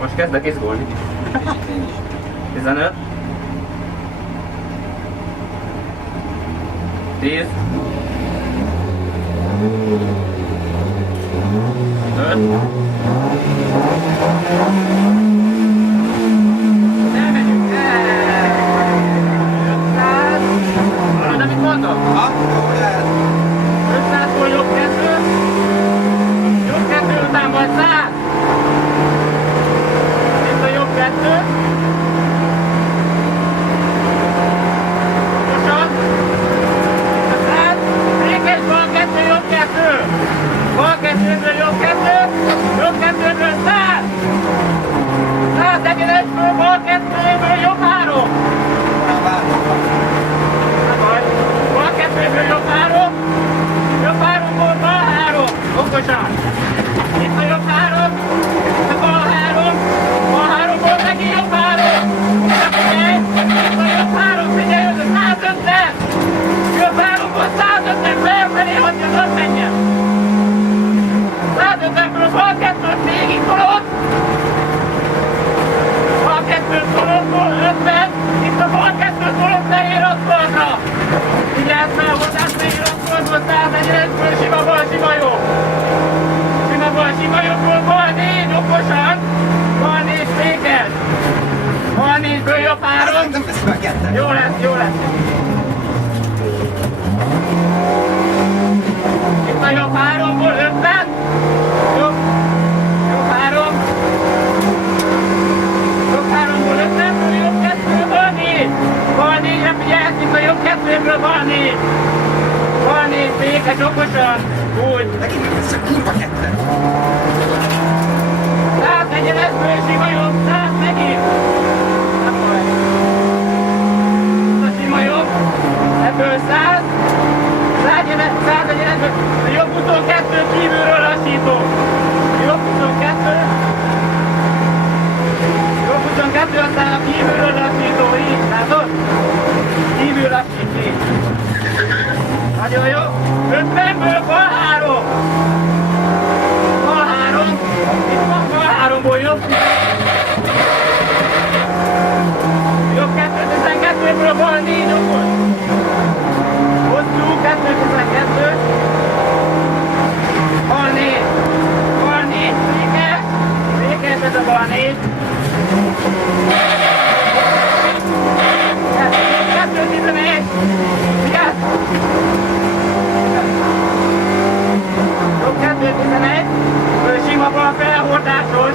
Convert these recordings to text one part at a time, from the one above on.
Most kezdek izgulni. 15. 10. 5. Elmegyünk el! 500. Hallod, amit mondok? Ha? Jó, lehet. 500-ból jobb kettő. Jobb kettő után majd 100. Itt a jobb kettő. Okosan. Itt a 100. Székes, bal kettő, jobb kettő. Bal kettőből jobb kettő. Jobb kettőből 100. 100 egyenesből bal kettőből jobb 3. Már várok. Nem baj. Bal kettőből jobb 3. Jobb 3-ból bal 3. Okosan. Itt a jobb 3. Itt a bal 3. Bal 3-ból megint jobb 3. Itt a jobb 3. Figyelj, ez a 150. Jobb 3-ból 150. Felfelé, hogy az menjen. 150-ből bal 2-t végig tolod. Bal 2-t tolodból 50. Itt a bal 2-t tolod fehér aszfaltra. Figyelj fel, hozzás fehér aszfaltból 141-ből sima bal, sima jó. Sima bal, sima jobbból bal 4, okosan. Bal 4 fékes. Bal 4-ből jobb 3. Nem veszik meg ketten. Jó lesz, jó lesz. Itt a jobb 3-ból 50. Jobb 3. Jobb 3-ból 50-ből jobb 2, bal 4. Bal 4-re figyelsz, itt a jobb 2-ből bal 4. Bal 4 fékes, okosan. Úgy. Megint nem veszik kurva ketten. 100 egyenesből sima jobb, 100 megint. Nem baj. Ez a sima jobb. Ebből 100. 100 egyenesből. A jobb 22 kívülről lassító. Jobb 22. Jobb 22, aztán a kívülről lassító. Így, látod? Kívül lassít így. Nagyon jó. 50-ből bal 3. Bal 3. Itt van bal 3-ból jobb. Jobb 2-12-ből bal 4 okos. Hosszú 2-12. Bal 4. Bal 4. Székes. Székes ez a bal 4. 2-11. Vigyázz! Jobb 2-11. Sima bal felhordásos.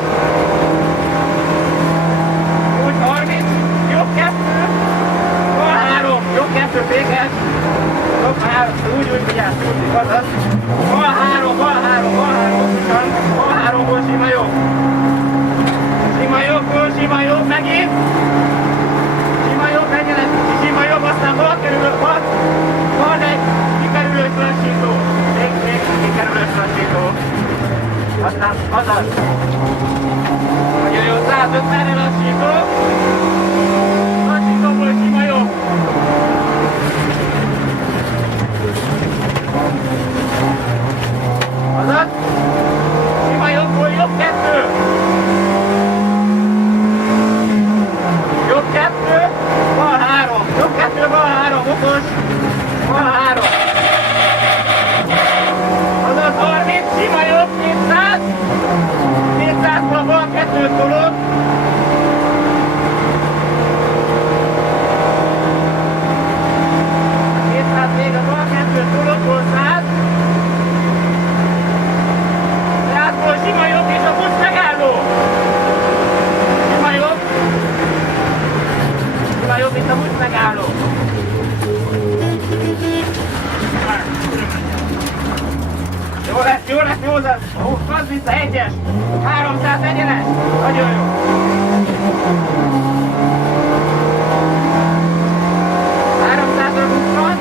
Úgy 30. Jobb 2. Bal 3. Jobb 2 fékes. Jobb 3. Úgy vigyázz. Úgy igazad. Bal 3. Bal 3. Bal 3. Bal 3-ból sima jobb. Sima jobbból sima jobb megint. Sima jobb egyenes. Sima jobb, aztán bal kerül. Bal 1. Kikerülős lassító. Még kikerülős lassító. Aztán azaz. Nagyon jó, 150-re lassító. Lassítóból sima jobb. Azaz. Sima jobbból jobb 2. Jobb 2, bal 3. Jobb 2, bal 3. Okos. Bal 3. Azaz 30, sima jobb, 200. 200-ból bal 2-t tolod. Még a bal 2-t tolodból 100. 100-ból sima jobb és a busz megálló. Sima jobb. Sima jobb, mint a busz megálló. Jó lesz, jó lesz. Hozd vissza, 1-es. 300 egyenes. Nagyon jó. 300-ra busz van.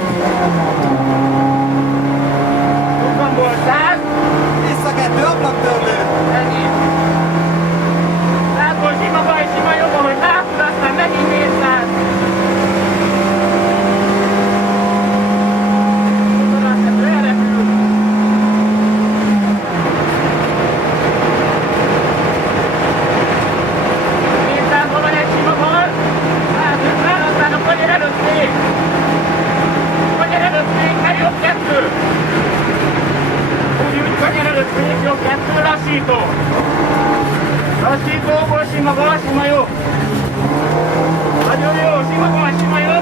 Buszomból 100. Vissza kettő, ablaktörlő. Ennyi. 100-ból sima baj, sima jobb, ahogy látod, aztán megint 400. fék, jó, 2, lassító. Lassítóból sima bal, sima jó. Nagyon jó, sima bal, sima jó.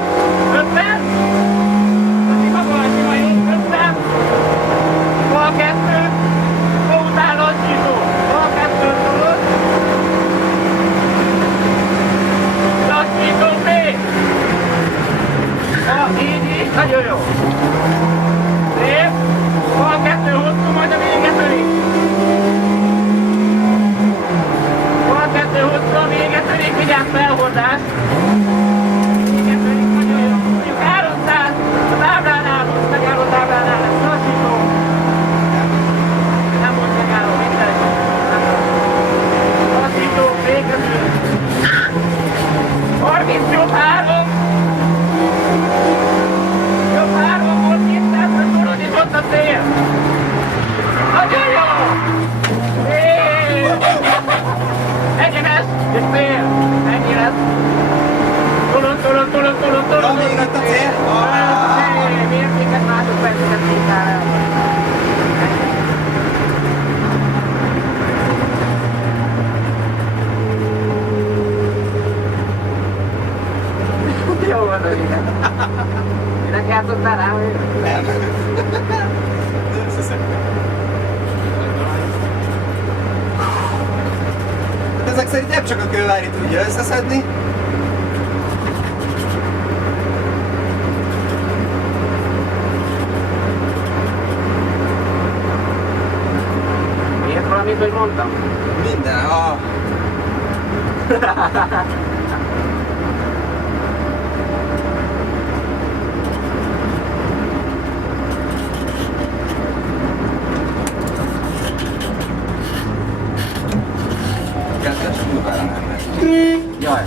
50. Sima bal, sima jó. 50. Bal 2. Bal után lassító. Bal 2 tudod. Lassító fék. Így, nagyon jó. Szép. Bal 2 hosszú, majd a véget ölik. Bal 2 hosszú, a véget ölik, vigyázz felhordás. Véget ölik, nagyon jó. Mondjuk 300, a táblánál, most megálló táblánál lesz lassító. Nem most megálló, mindegy. Lassító, végező. 30, jobb 3. Jobb 3 volt 200-ra szorod, és ott a cél. Nagyon jó! Egyenes, és cél. Ennyi lesz. Tolon. Ja, még ott a cél? Mértéket másodperceket tudtál el. Jó van, igen. Minek játszottál rá, vagy? Nem. Összeszedtem. Hát ezek szerint nem csak a kővári tudja összeszedni. Miért valamit, hogy mondtam? Minden, kettes kurvára nem megy. Jaj.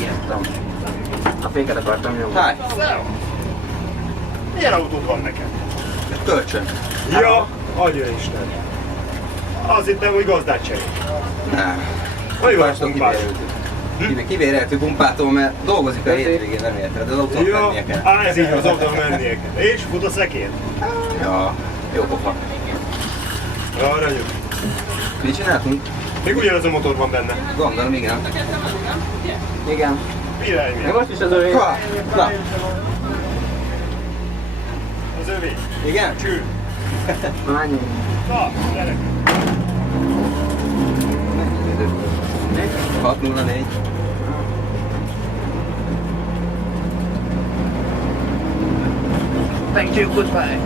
Írtam. A féket akartam nyomni. Háj, Milyen autód van neked? egy kölcsön. Ja, adja Isten. Az itt nem, hogy gazdát cserél. Nem. Hogy van Pumpáston pumpás? kivéreltük pumpától, mert dolgozik a hétvégén, nem érted, de az autót Ja, mennie kell. ez így az autón mennie kell. És fut a szekér. Ja, jó pofa. Aranyos. Mit csináltunk? Még ugyanaz a motor van benne. Gondolom, igen. Igen. Pirány De milyen? most is az övé. Ha, na, Az övé. igen? Cső. Annyi. Na, gyerek. 604. Thank you, goodbye.